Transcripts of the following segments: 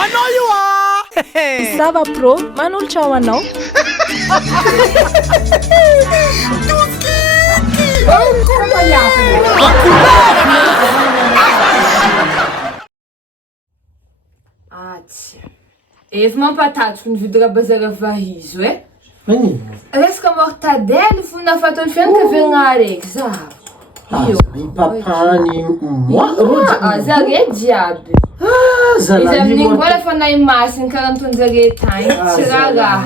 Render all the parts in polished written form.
Anao io Sava pro, manolotra ao anao. Atsy. Efa mampatatroko ny vidy rabazara vahizo e. Manino? Resaka mortadelle fona fatao fianaka avegna araiky za. Io. Papany moi Zare jiaby. Izy amin'igny koa lafa nahy masiny karaha nataon'zare tagny. Tsy raha.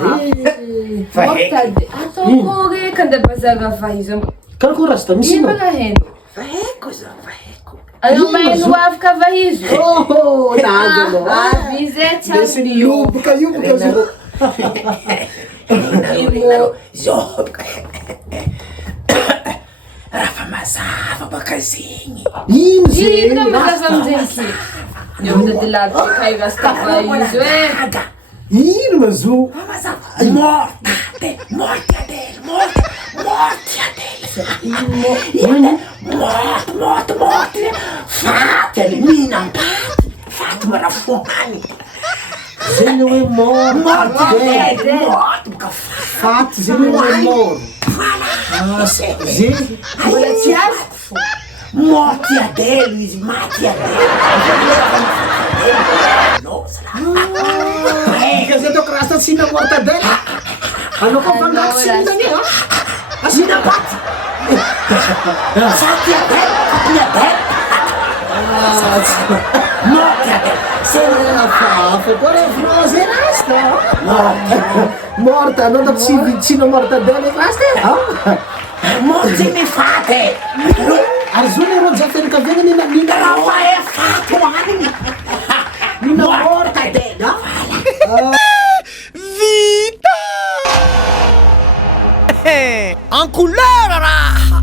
Mortadelle. Atao kory ka ndeha bazara vahizo. Karakory azy misy Ino anao? la heno? Vaheko za, vaheko. Anao maheno afaka vahizo? Oh, nandro anao. Avy zay tsy Desy azo io. loboka zo. Renaro, zoboka. Rafa mazava baka zegny. Ino Ika zegny? mazava amizay ty. Io amizay laby kay rasta vahizo e. Ino mazo? Mazava. Mortadelle, mortadelle, mortadelle. Morte. Faty, mihinam-paty. Faty marafohany. Zegny hoe mort. Mortadelle, morte baka Faty zegny hoe mort. Zegny? Mbola tsy azo. Mortadelle izy, matiadelle. Ika zay ataoko rasta tsina mortadelle. Anao koa fangaro tsy minany ha? Asina paty. Satiadelle, patiadelle. Mortadelle. Hafa koa re français rasta. Morta, anao tato tsina mortadelle rasta ha? Morte mi fate. Ary zao le rô jafianakaviagna nina Rafa e faty hoaniny. Mortadelle, ha? Vita! En couleur raha!